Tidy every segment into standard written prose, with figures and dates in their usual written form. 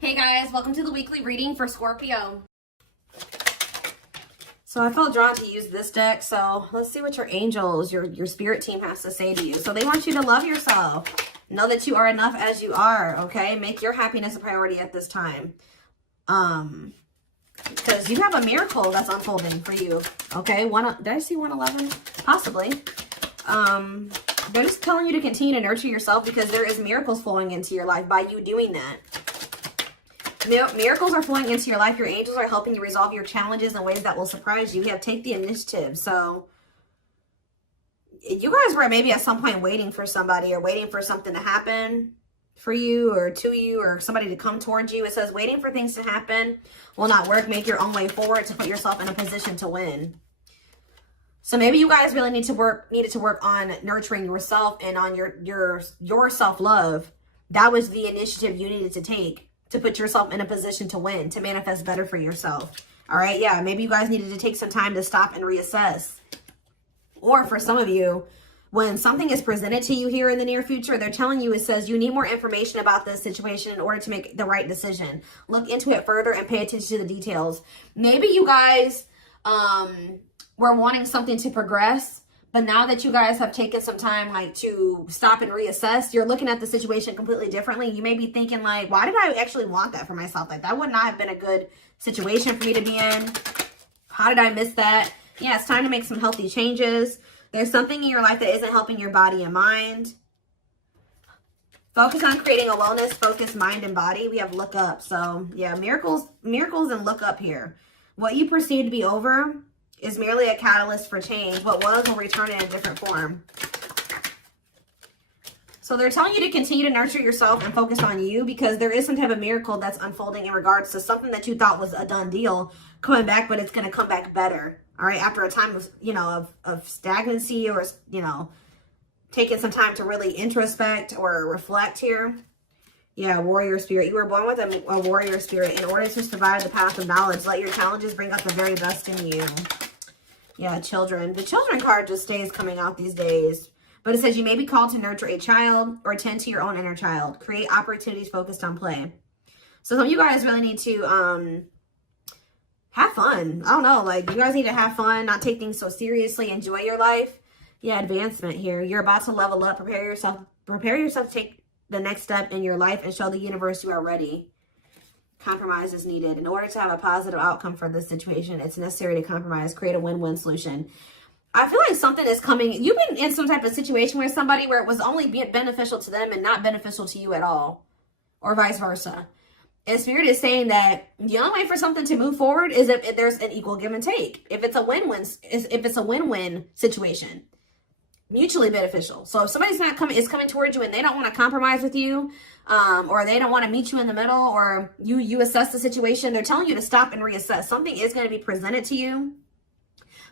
Hey guys, welcome to the weekly reading for Scorpio. So I felt drawn to use this deck. So let's see what your angels, your spirit team has to say to you. So they want you to love yourself. Know that you are enough as you are, okay? Make your happiness a priority at this time. Because you have a miracle that's unfolding for you, okay? Did I see 111? Possibly. They're just telling you to continue to nurture yourself because there is miracles flowing into your life by you doing that. Miracles are flowing into your life. Your angels are helping you resolve your challenges in ways that will surprise you. You have take the initiative. So you guys were maybe at some point waiting for somebody or waiting for something to happen for you or to you or somebody to come towards you. It says waiting for things to happen will not work. Make your own way forward to put yourself in a position to win. So maybe you guys really needed to work on nurturing yourself and on your self-love. That was the initiative you needed to take to put yourself in a position to win, to manifest better for yourself. All right, yeah, maybe you guys needed to take some time to stop and reassess. Or for some of you, when something is presented to you here in the near future, they're telling you, it says you need more information about this situation in order to make the right decision. Look into it further and pay attention to the details. Maybe you guys were wanting something to progress, but now that you guys have taken some time like to stop and reassess, you're looking at the situation completely differently. You may be thinking like, why did I actually want that for myself? Like that would not have been a good situation for me to be in. How did I miss that? Yeah, it's time to make some healthy changes. There's something in your life that isn't helping your body and mind. Focus on creating a wellness focused mind and body. We have look up. So yeah, miracles and look up here. What you perceive to be over is merely a catalyst for change. What was will return in a different form. So they're telling you to continue to nurture yourself and focus on you because there is some type of miracle that's unfolding in regards to something that you thought was a done deal coming back, but it's going to come back better. All right. After a time of, of stagnancy or, taking some time to really introspect or reflect here. Yeah, warrior spirit. You were born with a warrior spirit. In order to survive the path of knowledge, let your challenges bring out the very best in you. Yeah, children. The children card just stays coming out these days. But it says you may be called to nurture a child or tend to your own inner child. Create opportunities focused on play. So some of you guys really need to have fun. I don't know. Like, you guys need to have fun, not take things so seriously. Enjoy your life. Yeah, advancement here. You're about to level up. Prepare yourself to take the next step in your life and show the universe you are ready. Compromise is needed. In order to have a positive outcome for this situation, it's necessary to compromise, create a win-win solution. I feel like something is coming. You've been in some type of situation with somebody where it was only beneficial to them and not beneficial to you at all, or vice versa. And Spirit is saying that the only way for something to move forward is if there's an equal give and take. If it's a win-win situation. Mutually beneficial. So if somebody's is coming towards you and they don't want to compromise with you, or they don't want to meet you in the middle, or you assess the situation, they're telling you to stop and reassess. Something is going to be presented to you,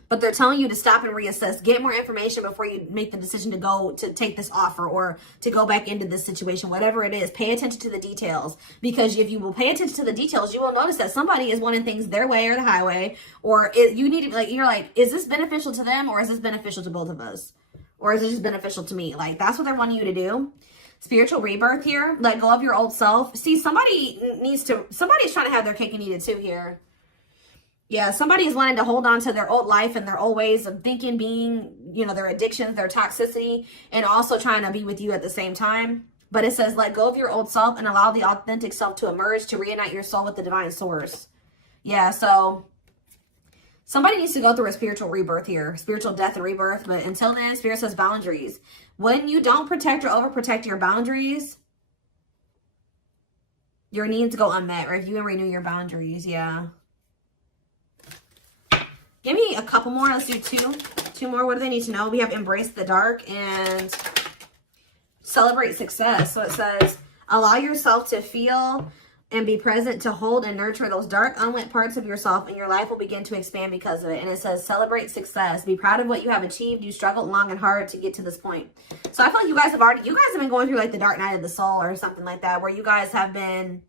but they're telling you to stop and reassess. Get more information before you make the decision to take this offer or to go back into this situation, whatever it is. Pay attention to the details, because if you will pay attention to the details, you will notice that somebody is wanting things their way or the highway, or you need to you're like, is this beneficial to them or is this beneficial to both of us? Or is it just beneficial to me? Like, that's what they're wanting you to do. Spiritual rebirth here. Let go of your old self. See, somebody's trying to have their cake and eat it too here. Yeah, somebody is wanting to hold on to their old life and their old ways of thinking, being, their addictions, their toxicity, and also trying to be with you at the same time. But it says, let go of your old self and allow the authentic self to emerge, to reunite your soul with the divine source. Yeah, so somebody needs to go through a spiritual rebirth here, spiritual death and rebirth. But until then, Spirit says boundaries. When you don't protect or overprotect your boundaries, your needs go unmet. Review and renew your boundaries. Yeah. Give me a couple more. Let's do two more. What do they need to know? We have embrace the dark and celebrate success. So it says, allow yourself to feel and be present to hold and nurture those dark, unlit parts of yourself, and your life will begin to expand because of it. And it says, celebrate success. Be proud of what you have achieved. You struggled long and hard to get to this point. So I feel like you guys have been going through like the dark night of the soul or something like that, where you guys have been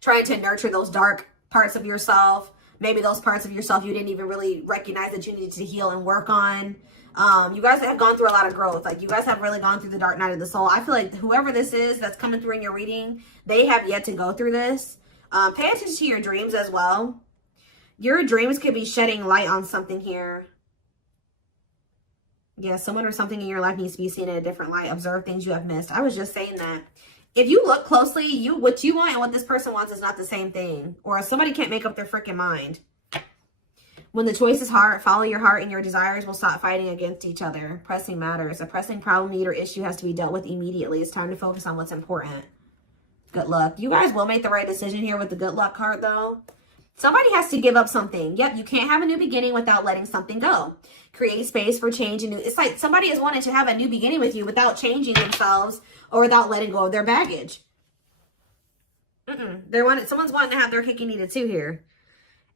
trying to nurture those dark parts of yourself. Maybe those parts of yourself you didn't even really recognize that you needed to heal and work on. You guys have gone through a lot of growth. Like, you guys have really gone through the dark night of the soul. I feel like whoever this is that's coming through in your reading, they have yet to go through this. Pay attention to your dreams as well. Your dreams could be shedding light on something here. Yeah, someone or something in your life needs to be seen in a different light. Observe things you have missed. I was just saying that. If you look closely, what you want and what this person wants is not the same thing. Or somebody can't make up their freaking mind. When the choice is hard, follow your heart and your desires will stop fighting against each other. Pressing matters. A pressing problem, need, or issue has to be dealt with immediately. It's time to focus on what's important. Good luck. You guys will make the right decision here with the good luck card, though. Somebody has to give up something. Yep, you can't have a new beginning without letting something go. Create space for change. And it's like somebody is wanting to have a new beginning with you without changing themselves or without letting go of their baggage. Someone's wanting to have their cake and eat it too here.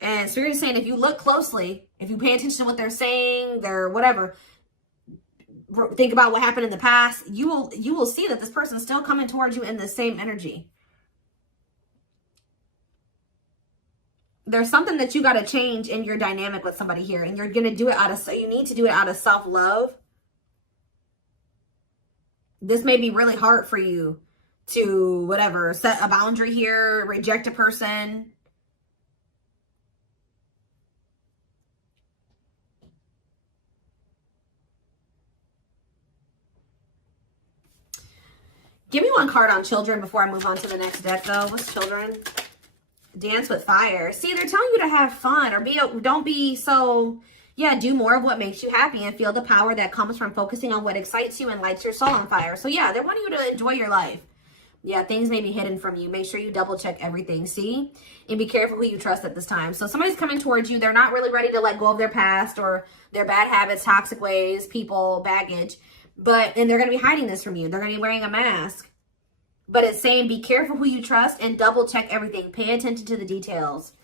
And Spirit is saying, if you look closely, if you pay attention to what they're saying, their whatever, think about what happened in the past, you will see that this person's still coming towards you in the same energy. There's something that you got to change in your dynamic with somebody here, and you're going to do it you need to do it out of self-love. This may be really hard for you to, whatever, set a boundary here, reject a person. Give me one card on children before I move on to the next deck, though. What's children? Dance with fire. See, they're telling you to have fun or don't be so, yeah, do more of what makes you happy and feel the power that comes from focusing on what excites you and lights your soul on fire. So, yeah, they want you to enjoy your life. Yeah, things may be hidden from you. Make sure you double check everything, see? And be careful who you trust at this time. So somebody's coming towards you. They're not really ready to let go of their past or their bad habits, toxic ways, people, baggage. And they're going to be hiding this from you. They're going to be wearing a mask. But it's saying be careful who you trust and double check everything. Pay attention to the details.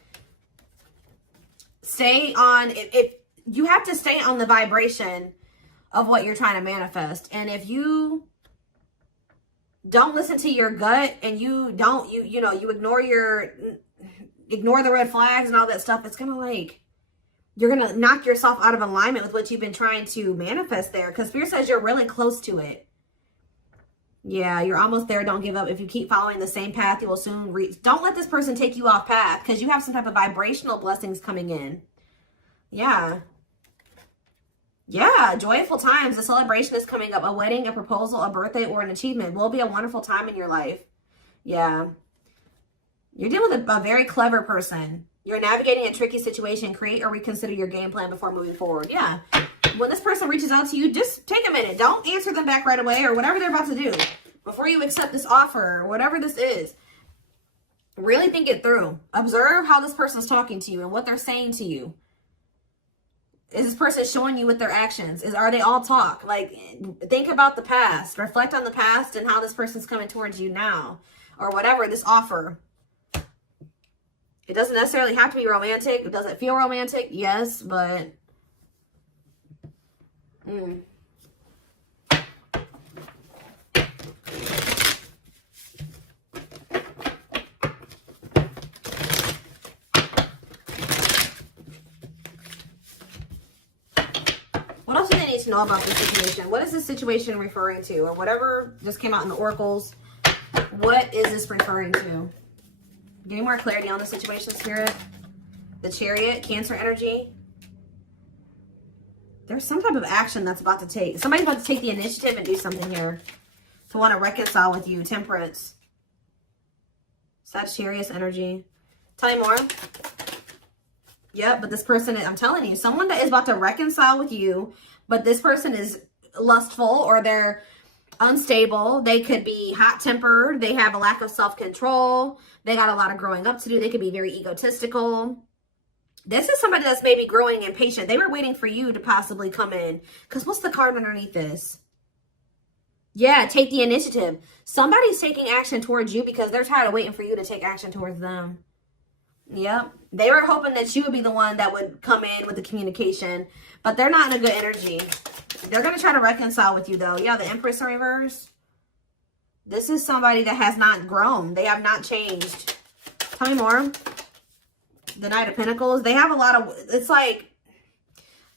Stay on, you have to stay on the vibration of what you're trying to manifest. And if you don't listen to your gut and you ignore the red flags and all that stuff, it's going to like, you're going to knock yourself out of alignment with what you've been trying to manifest there. Because Spirit says you're really close to it. Yeah, you're almost there. Don't give up. If you keep following the same path, you will soon reach. Don't let this person take you off path because you have some type of vibrational blessings coming in. Yeah. Yeah, joyful times. A celebration is coming up. A wedding, a proposal, a birthday, or an achievement will be a wonderful time in your life. Yeah. You're dealing with a very clever person. You're navigating a tricky situation. Create or reconsider your game plan before moving forward. Yeah. When this person reaches out to you, just take a minute. Don't answer them back right away or whatever they're about to do before you accept this offer or whatever this is. Really think it through. Observe how this person's talking to you and what they're saying to you. Is this person showing you with their actions? Are they all talk? Like, think about the past. Reflect on the past and how this person's coming towards you now or whatever, this offer. It doesn't necessarily have to be romantic. Does it feel romantic? Yes, but... What else do they need to know about this situation? What is this situation referring to? Or whatever just came out in the oracles. What is this referring to? Give me more clarity on the situation, Spirit. The Chariot, Cancer energy. There's some type of action that's about to take. Somebody's about to take the initiative and do something here. To want to reconcile with you. Temperance. Sagittarius energy. Tell me more. Yep, but this person, I'm telling you, someone that is about to reconcile with you, but this person is lustful or they're unstable. They could be hot-tempered. They have a lack of self-control. They got a lot of growing up to do. They could be very egotistical. This is somebody that's maybe growing impatient. They were waiting for you to possibly come in. Because what's the card underneath this? Yeah, take the initiative. Somebody's taking action towards you because they're tired of waiting for you to take action towards them. Yep. They were hoping that you would be the one that would come in with the communication. But they're not in a good energy. They're going to try to reconcile with you, though. Yeah, the Empress in reverse. This is somebody that has not grown. They have not changed. Tell me more. The Knight of Pentacles. They have a lot of... It's like...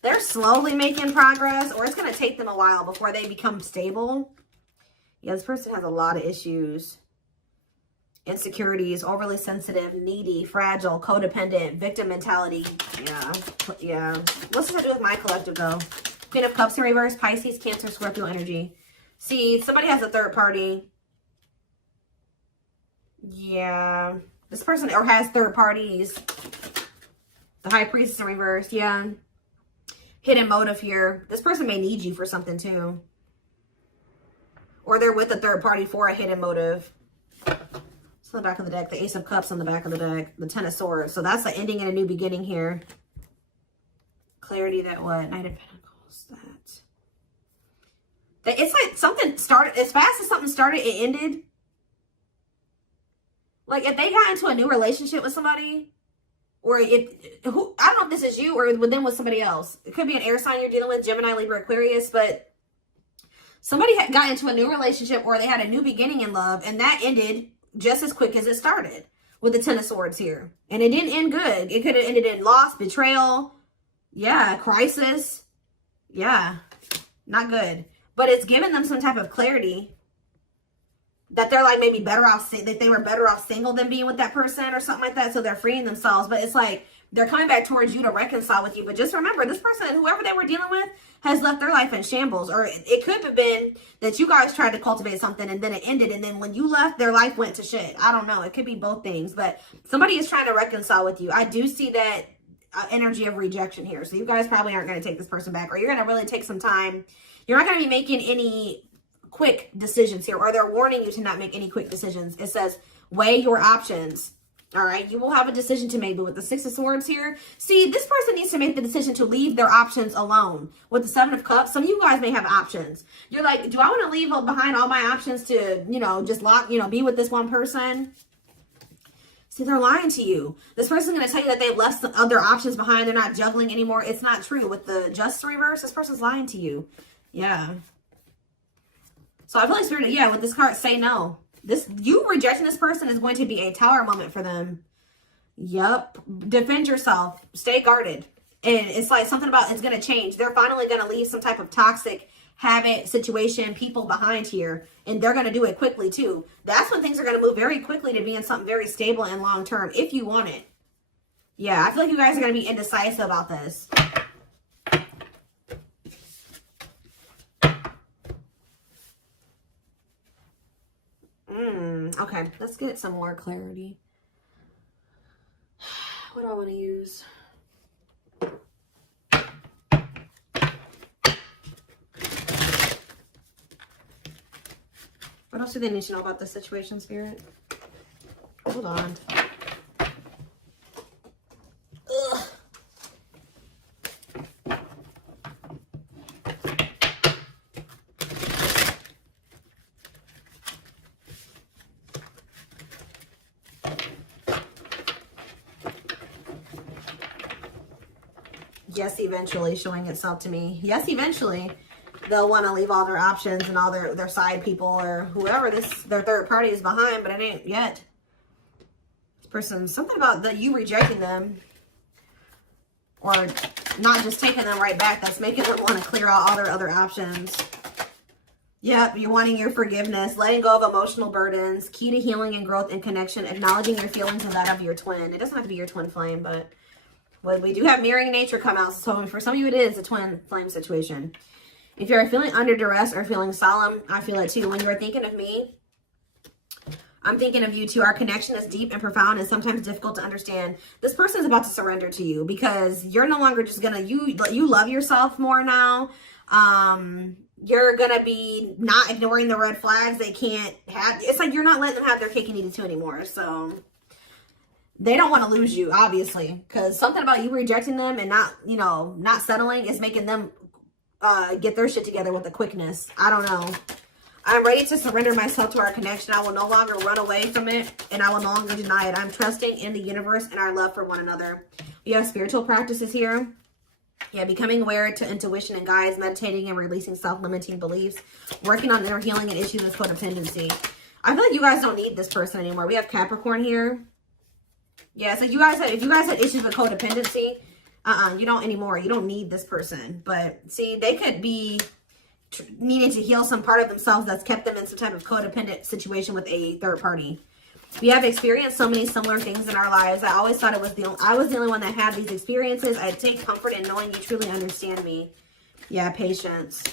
They're slowly making progress, or it's going to take them a while before they become stable. Yeah, this person has a lot of issues. Insecurities, overly sensitive, needy, fragile, codependent, victim mentality. Yeah. What's this have to do with my collective, though? Queen of Cups in reverse, Pisces, Cancer, Scorpio energy. See, somebody has a third party. Yeah. This person or has third parties. The High Priestess in reverse. Yeah. Hidden motive here. This person may need you for something too. Or they're with a third party for a hidden motive. So the back of the deck. The Ace of Cups on the back of the deck. The Ten of Swords. So that's the ending and a new beginning here. Clarity that what? Knight of Pentacles. That. It's like something started. As fast as something started, it ended. Like, if they got into a new relationship with somebody, or I don't know if this is you or with them with somebody else. It could be an air sign you're dealing with, Gemini, Libra, Aquarius, but somebody got into a new relationship or they had a new beginning in love, and that ended just as quick as it started with the Ten of Swords here. And it didn't end good. It could have ended in loss, betrayal, yeah, crisis. Yeah, not good. But it's given them some type of clarity that they're like maybe better off, that they were better off single than being with that person or something like that. So they're freeing themselves. But it's like they're coming back towards you to reconcile with you. But just remember, this person, whoever they were dealing with, has left their life in shambles. Or it could have been that you guys tried to cultivate something and then it ended. And then when you left, their life went to shit. I don't know. It could be both things. But somebody is trying to reconcile with you. I do see that energy of rejection here. So you guys probably aren't going to take this person back. Or you're going to really take some time. You're not going to be making any quick decisions here, or they're warning you to not make any quick decisions. It says weigh your options. All right, you will have a decision to make. But with the Six of Swords here, see, this person needs to make the decision to leave their options alone. With the Seven of Cups, some of you guys may have options. You're like, do I want to leave behind all my options to, just be with this one person? See, they're lying to you. This person's going to tell you that they've left some other options behind. They're not juggling anymore. It's not true. With the Justice reverse, this person's lying to you. Yeah. So I feel like Spirit, with this card, say no. You rejecting this person is going to be a tower moment for them. Yep. Defend yourself. Stay guarded. And it's like something about it's going to change. They're finally going to leave some type of toxic habit, situation, people behind here. And they're going to do it quickly too. That's when things are going to move very quickly to be in something very stable and long term if you want it. Yeah, I feel like you guys are going to be indecisive about this. Okay, let's get some more clarity. What do I want to use? What else do they need to know about the situation, Spirit? Hold on. Ugh. Yes, eventually showing itself to me. Yes, eventually they'll want to leave all their options and all their side people or whoever their third party is behind, but it ain't yet. This person, something about you rejecting them or not just taking them right back, that's making them want to clear out all their other options. Yep, you're wanting your forgiveness, letting go of emotional burdens, key to healing and growth and connection, acknowledging your feelings and that of your twin. It doesn't have to be your twin flame, but well, we do have mirroring nature come out. So for some of you, it is a twin flame situation. If you're feeling under duress or feeling solemn, I feel it too. When you're thinking of me, I'm thinking of you too. Our connection is deep and profound and sometimes difficult to understand. This person is about to surrender to you because you're no longer just gonna, you love yourself more now. You're gonna be not ignoring the red flags. They can't have, it's like you're not letting them have their cake and eat it too anymore. So they don't want to lose you, obviously, because something about you rejecting them and not settling is making them get their shit together with a quickness. I don't know. I'm ready to surrender myself to our connection. I will no longer run away from it, and I will no longer deny it. I'm trusting in the universe and our love for one another. We have spiritual practices here. Yeah, becoming aware to intuition and guides, meditating and releasing self-limiting beliefs, working on inner healing and issues with codependency. I feel like you guys don't need this person anymore. We have Capricorn here. Yeah, so if you guys had issues with codependency, You don't anymore. You don't need this person. But see, they could be needing to heal some part of themselves that's kept them in some type of codependent situation with a third party. We have experienced so many similar things in our lives. I always thought I was the only one that had these experiences. I take comfort in knowing you truly understand me. Yeah, patience.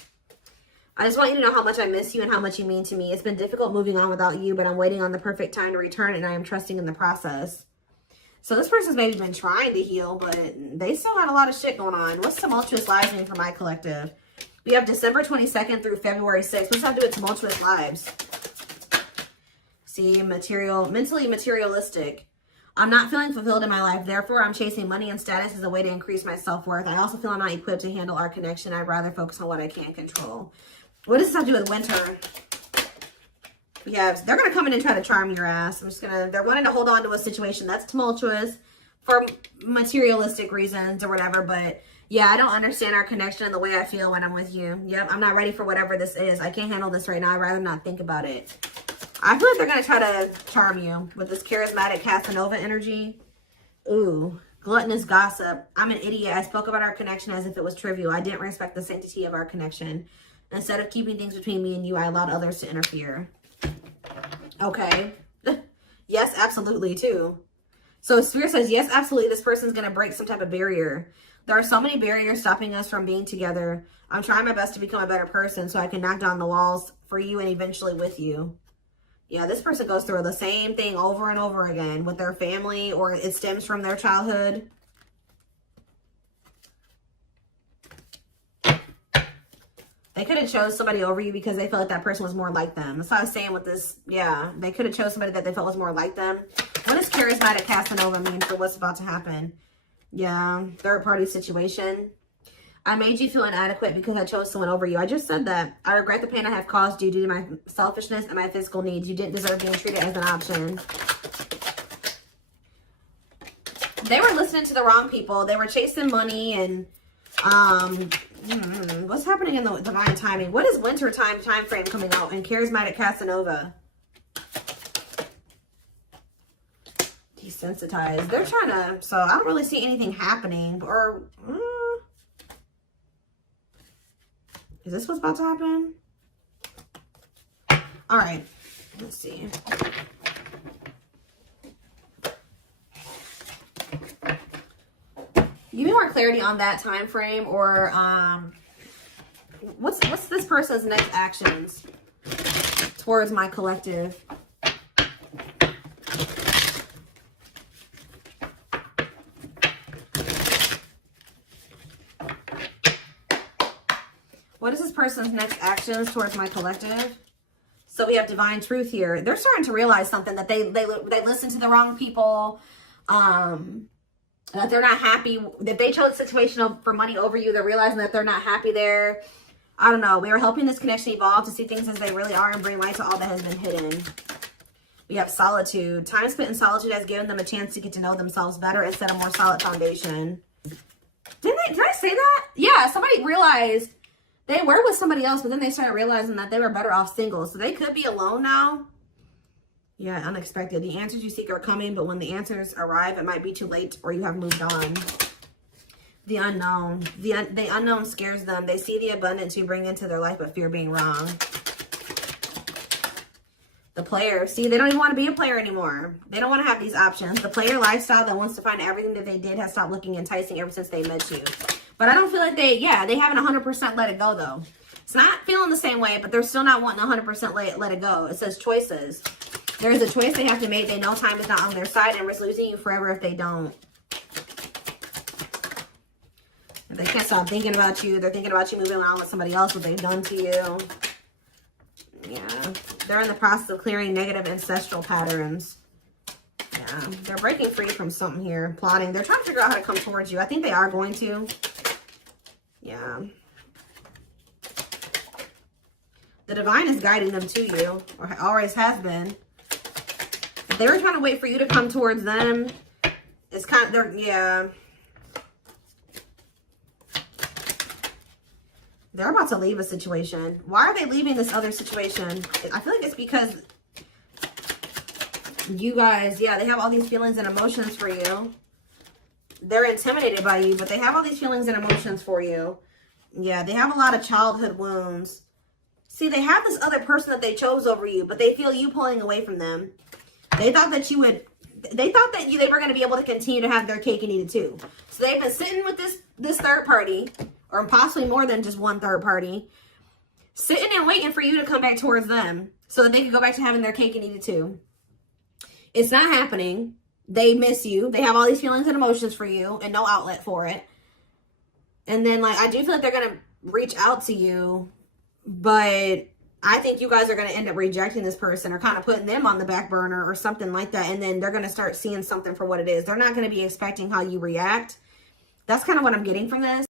I just want you to know how much I miss you and how much you mean to me. It's been difficult moving on without you, but I'm waiting on the perfect time to return, and I am trusting in the process. So this person's maybe been trying to heal, but they still had a lot of shit going on. What's tumultuous lives mean for my collective? We have December 22nd through February 6th. What's that to do with tumultuous lives? See, mentally materialistic. I'm not feeling fulfilled in my life. Therefore, I'm chasing money and status as a way to increase my self-worth. I also feel I'm not equipped to handle our connection. I'd rather focus on what I can control. What does this have to do with winter? Yeah, they're going to come in and try to charm your ass. They're wanting to hold on to a situation that's tumultuous for materialistic reasons or whatever. But yeah, I don't understand our connection and the way I feel when I'm with you. Yep, I'm not ready for whatever this is. I can't handle this right now. I'd rather not think about it. I feel like they're going to try to charm you with this charismatic Casanova energy. Ooh, gluttonous gossip. I'm an idiot. I spoke about our connection as if it was trivial. I didn't respect the sanctity of our connection. Instead of keeping things between me and you, I allowed others to interfere. Okay. Yes, absolutely, too. So Spirit says, yes, absolutely, this person's going to break some type of barrier. There are so many barriers stopping us from being together. I'm trying my best to become a better person so I can knock down the walls for you and eventually with you. Yeah, this person goes through the same thing over and over again with their family, or it stems from their childhood. They could have chose somebody over you because they felt like that person was more like them. That's what I was saying with this. Yeah, they could have chose somebody that they felt was more like them. What does charismatic Casanova mean for what's about to happen? Yeah, third party situation. I made you feel inadequate because I chose someone over you. I just said that. I regret the pain I have caused you due to my selfishness and my physical needs. You didn't deserve being treated as an option. They were listening to the wrong people. They were chasing money and what's happening in the divine timing? What is winter time frame coming out in charismatic Casanova? Desensitized. They're trying to, so I don't really see anything happening. Or is this what's about to happen? All right, let's see. Give me more clarity on that time frame, or what's this person's next actions towards my collective? What is this person's next actions towards my collective? So we have divine truth here. They're starting to realize something, that they listened to the wrong people. That they're not happy, that they chose a situation for money over you. They're realizing that they're not happy there. I don't know. We are helping this connection evolve to see things as they really are and bring light to all that has been hidden. We have solitude. Time spent in solitude has given them a chance to get to know themselves better and set a more solid foundation. Did I say that? Yeah, somebody realized they were with somebody else, but then they started realizing that they were better off single. So they could be alone now. Yeah, unexpected. The answers you seek are coming, but when the answers arrive, it might be too late or you have moved on. The unknown. The unknown scares them. They see the abundance you bring into their life, but fear being wrong. The player. See, they don't even want to be a player anymore. They don't want to have these options. The player lifestyle that wants to find everything that they did has stopped looking enticing ever since they met you. But I don't feel like they haven't 100% let it go, though. It's not feeling the same way, but they're still not wanting 100% let it go. It says choices. There is a choice they have to make. They know time is not on their side and risk losing you forever if they don't. They can't stop thinking about you. They're thinking about you moving around with somebody else, what they've done to you. Yeah. They're in the process of clearing negative ancestral patterns. Yeah. They're breaking free from something here. Plotting. They're trying to figure out how to come towards you. I think they are going to. Yeah. The divine is guiding them to you, or always has been. They were trying to wait for you to come towards them. It's kind of, yeah. They're about to leave a situation. Why are they leaving this other situation? I feel like it's because you guys, yeah, they have all these feelings and emotions for you. they're intimidated by you, but they have all these feelings and emotions for you. Yeah, they have a lot of childhood wounds. See, they have this other person that they chose over you, but they feel you pulling away from them. They thought that you would, they thought that they were going to be able to continue to have their cake and eat it too. So they've been sitting with this third party, or possibly more than just one third party, sitting and waiting for you to come back towards them so that they can go back to having their cake and eat it too. It's not happening. They miss you. They have all these feelings and emotions for you and no outlet for it. And then, like, I do feel like they're going to reach out to you, but I think you guys are going to end up rejecting this person or kind of putting them on the back burner or something like that. And then they're going to start seeing something for what it is. They're not going to be expecting how you react. That's kind of what I'm getting from this.